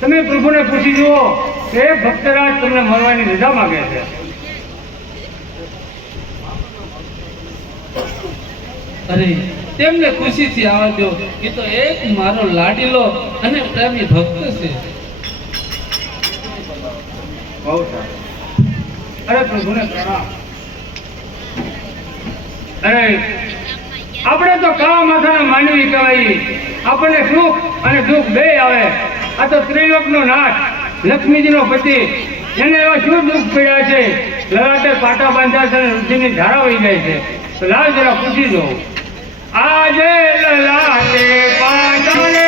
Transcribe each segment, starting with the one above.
તમે પ્રભુને પૂછી જુઓ કે ભક્તરાજ તમને મળવાની રજા માંગે છે. અરે તેમને ખુશીથી આવવા દો. એ તો એક મારો લાડીલો અને પ્રેમી ભક્ત છે. બહુ સારું. અરે પ્રભુને પ્રણામ. અરે આપણે તો કાળા માથાના માનવી કહેવાય. આપણને સુખ અને દુઃખ બે આવે. આ તો ત્રિલોકનો નાથ, લક્ષ્મીજીનો પતિ, એને એવા શું દુઃખ પડ્યા છે. લલાટે પાટા બાંધ્યા છે અને રુધિરની ધારા વહી જાય છે. તો લાવ જરા પૂછી દો. આજે લલાટે પાટાને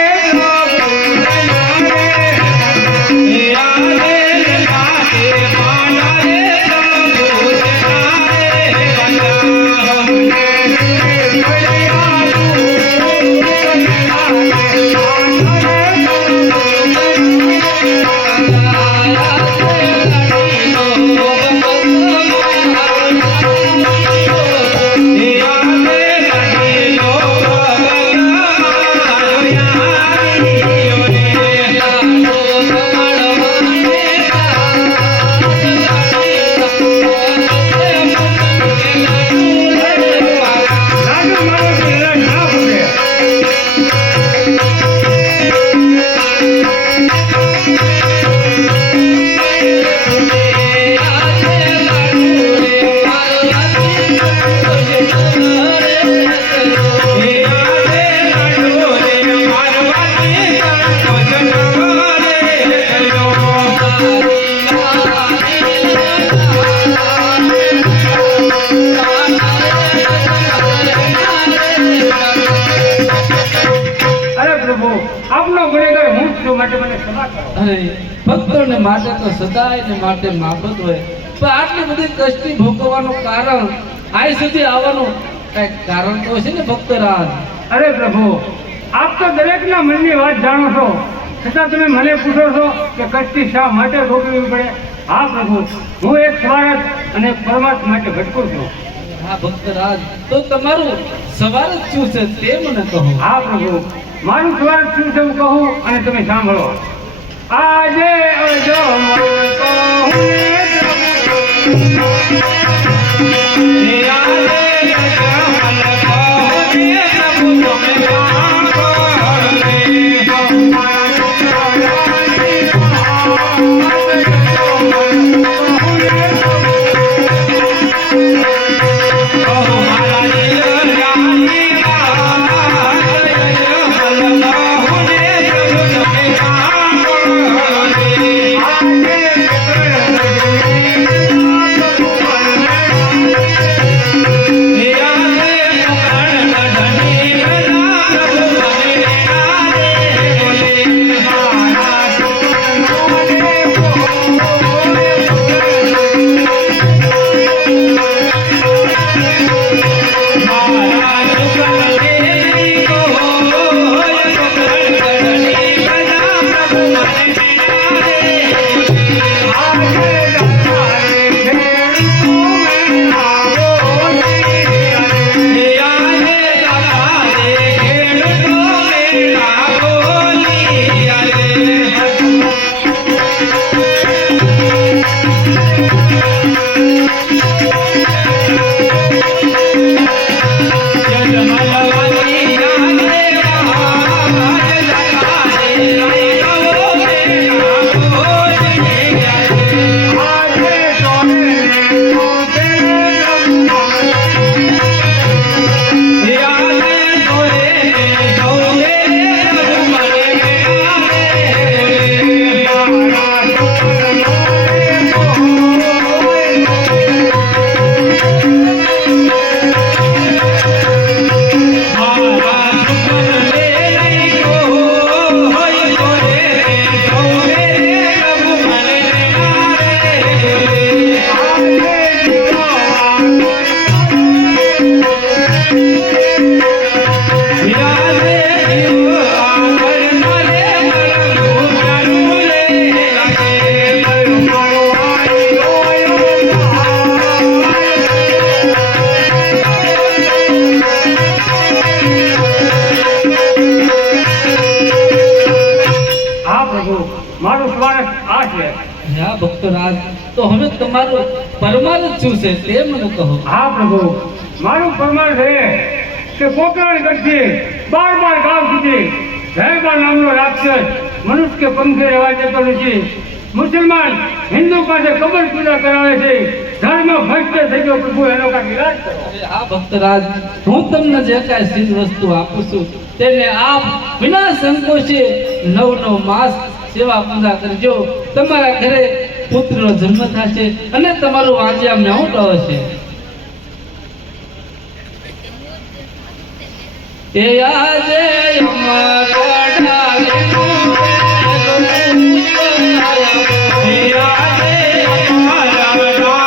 ભક્તોને માટે તો સદાય ને માટે માફત હોય, પણ આટલી બધી કષ્ટી ભોગવવાનું કારણ આજ સુધી આવવાનું કઈક કારણ તો છે ને ભક્તરાજ. અરે પ્રભુ, આપ તો દરેકના મનની વાત જાણો છો, છતાં તમે મને પૂછો છો કે કષ્ટી શા માટે ભોગવવી પડે. હા પ્રભુ, હું એક સ્વાર્થ અને પરમાર્થ માટે ભટકું છું. હા ભક્તરાજ, તો તમારું સવાલ જ શું છે તે મને કહો. હા પ્રભુ, મારું સ્વાર્થ શું છે હું કહું અને તમે સાંભળો. આજે અજો મળતો પ્રભુ, મારું સ્વાર્થ આ છે. હા ભક્તરાજ, તો હવે તમારું પરમાર્થ શું છે તે મને કહો. હા પ્રભુ, મારું પરમાર્થ છે કે કોકરણગઢથી 12 ગામ સુધી રહેબા નામનો રાક્ષસ મનુષ્ય કે પંખે રહેવા દેતો નથી. મુસલમાન હિન્દુ પાસે કબર પૂજા કરાવે છે. ધર્મ ભ્રષ્ટ થઈ ગયો પ્રભુ, એનો કાંઈક ઈલાજ કરો. હા ભક્તરાજ, હું તમને જે કાંઈ ચીજ વસ્તુ આપું છું તેને આપ વિના સંકોચે 9 માસ સેવા પૂજા કરજો. તમારા ઘરે પુત્રનો જન્મ થશે અને તમારું વાંચ્યા મેઉટ હશે. એ આજે અમારા ડાલીનું એ આજે અમારા ડાલીનું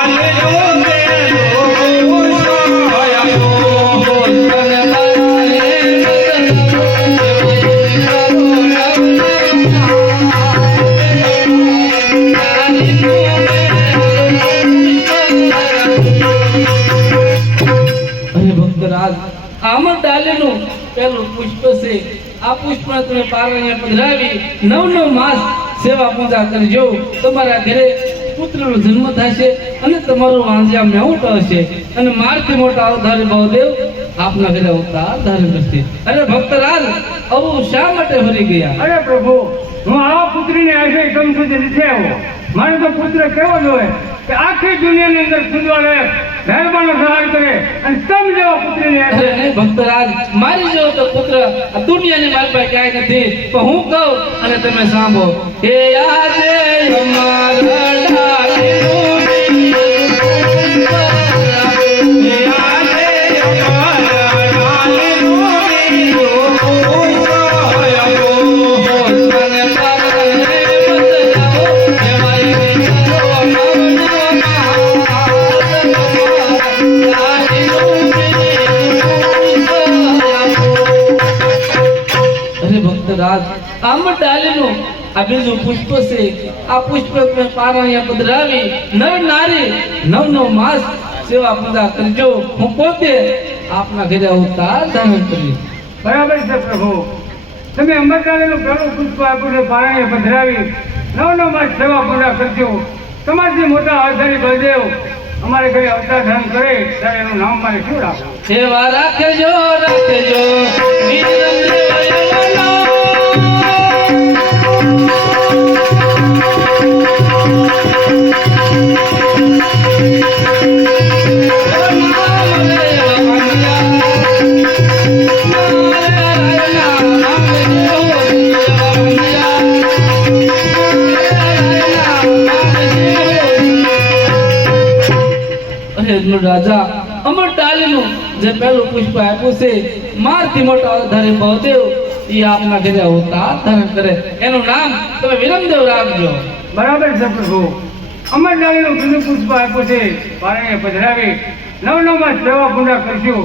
આમર ડાલીનું પેલું પુષ્પ છે. આ પુષ્પ તમે પારણે પધરાવી 9 માસ સેવા પૂજા કરજો. તમારા ઘરે પુત્રનો જન્મ થશે અને તમારું વાંજ્યા મેઉટ હશે અને મારથી મોટા અવતારી બળદેવ આપના ઘરે અવતાર ધારણ કરશે. અરે ભક્તરાજ, આવું શા માટે ફરી ગયા? અરે પ્રભુ, હું આ પુત્રીને આજે એકદમ સુધી નથી આવ્યો. મારે તો પુત્ર કેવો જ હોય કે આખી દુનિયાની અંદર સુંદરને મહેરબાનો સહાય કરે અને તમ જેવા પુત્રીને અરે નહીં ભક્તરાજ, મારી જેવો તો પુત્ર આ દુનિયાની મારી પાસે ક્યાંય નથી. પણ હું કહું અને તમે સાંભળો. એ આજે અમારા ડાલીનું એ આજે અમારા ભક્તરાજ, આમર ડાલીનું આ બીજું પુષ્પ છે. આ પુષ્પ પારણે પધરાવી નર નારી 9 માસ સેવા પૂજા કરજો. હું પોતે આપના ઘરે અવતાર ધારણ કરીશ. બરાબર છે પ્રભુ, તમે અમરદારીનું પહેલું પુષ્પ આપ્યું છે. પારણે પધરાવી 9 માસ સેવા પૂજા કરજો. તમારથી મોટા અવતારી બળદેવ અમારે ઘરે અવતાર ધારણ કરે ત્યારે એનું નામ મારે શું રાખવું? સેવા રાખજો રાખજો વીરદેવયવનો. રાજા અમર ડાલીનું જે પહેલું પુષ્પ આપ્યું છે, મારથી મોટા અવતારી બળદેવ એ આપના ઘરે અવતાર ધારણ કરે. એનું નામ તમે વિરમદેવ રાખજો. બરાબર છે પ્રભુ, અમરદારીનું બીજું પુષ્પ આપ્યું છે. પારણે પધરાવી 9 માસ સેવા પૂજા કરજો.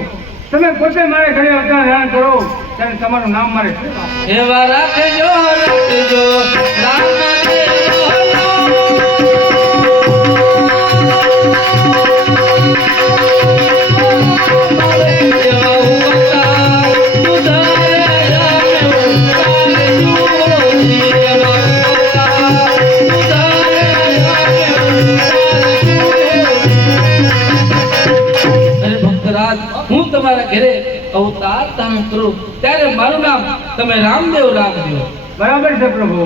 તમે પોતે મારે ઘરે અવતાર ધારણ કરો ત્યારે તમારું નામ મારે શું રાખવું? એવા રાખજો રાખજો રામદેવનો. હું તમારા ઘરે અવતાર ધારણ કરું ત્યારે મારું નામ તમે રામદેવ રાખજો. બરાબર છે પ્રભુ,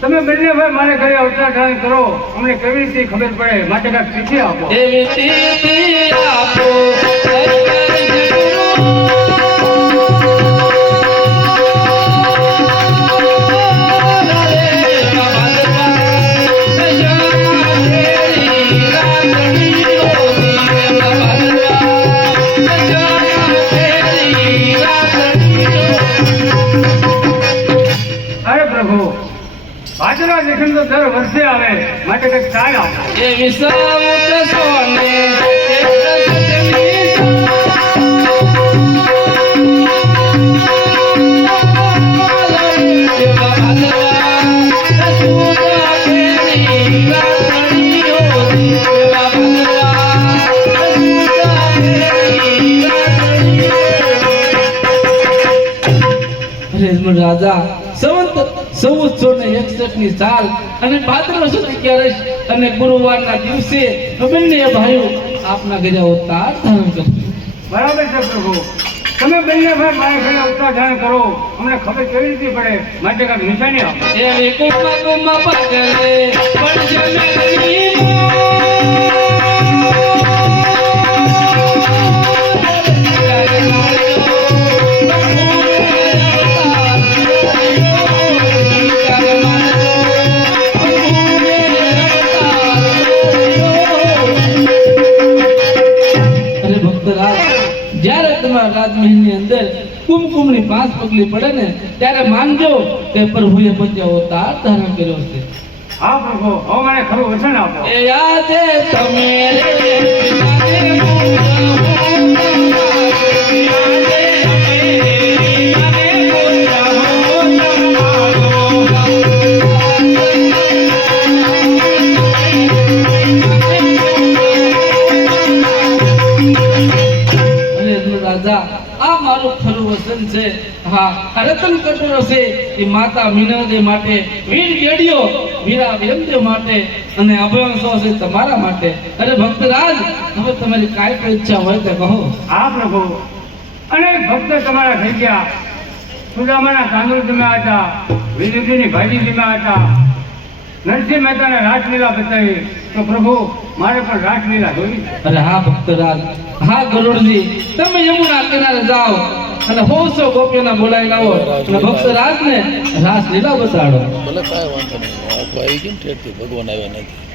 તમે બંને ભાઈ મારે ઘરે અવતાર ધારણ કરો. અમને કેવી રીતે ખબર પડે માટે કાંઈક તિથિ આપો. એવી તિથિ આપો ભાદરવા દર્શન તો દર વર્ષે આવે માટે કંઈક ચાલ આપો. એ વિસાવત સોને રાજા સંવત 1481 61 ની સાલ અને ભાદરવ સુદ 11 અને ગુરુવારના દિવસે બંને ભાઈઓ આપના ઘરે અવતાર ધારણ કરશે. બરાબર છે પ્રભુ. તમે બંને ભાઈ મારા ઘરે અવતાર ધારણ કરો, અમને ખબર કેવી રીતે પડે, માટે કાંઈક નિશાની આપો. એવી કુમા પગલે પડશે મેલની જ્યારે તમારા રાજમહેલની અંદર કુમકુમની 5 પગલી પડે ને ત્યારે માનજો કે પ્રભુએ પંચ અવતાર ધારણ કર્યો છે. હા પ્રભુ, હવે મને ખરું વચન આપો. એ યાદે તમે રે રાજા, આ મારું ખરું વચન છે. હા, આ રતન કટોરો છે એ માતા મીનવદેવ માટે, વીર ગેડીઓ વીરા વિરમદેવ માટે અને અભયંશો છે તમારા માટે. અરે ભક્તરાજ, હવે તમારી કાંઈ પણ ઈચ્છા હોય તો કહો. હા પ્રભુ, અનેક ભક્ત તમારા થઈ ગયા. સુદામાના તાંદુળ જમ્યા હતા, વિદુતીની ભાજી જમ્યા હતા, નરસિંહ મહેતાને રાસલીલા બતાવી. તો પ્રભુ, મારે પણ રાસલીલા જોઈ. અરે હા ભક્તરાજ, હા ગરુડજી, તમે યમુના કિનારે જાઓ અને 100 ગોપીઓના બોલાવી લાવો અને ભક્તરાજને રાસલીલા બતાડો. ભલે કાંઈ વાંધો નહીં, આવી ગયું ને ઠેરથી ભગવાન આવ્યા નથી.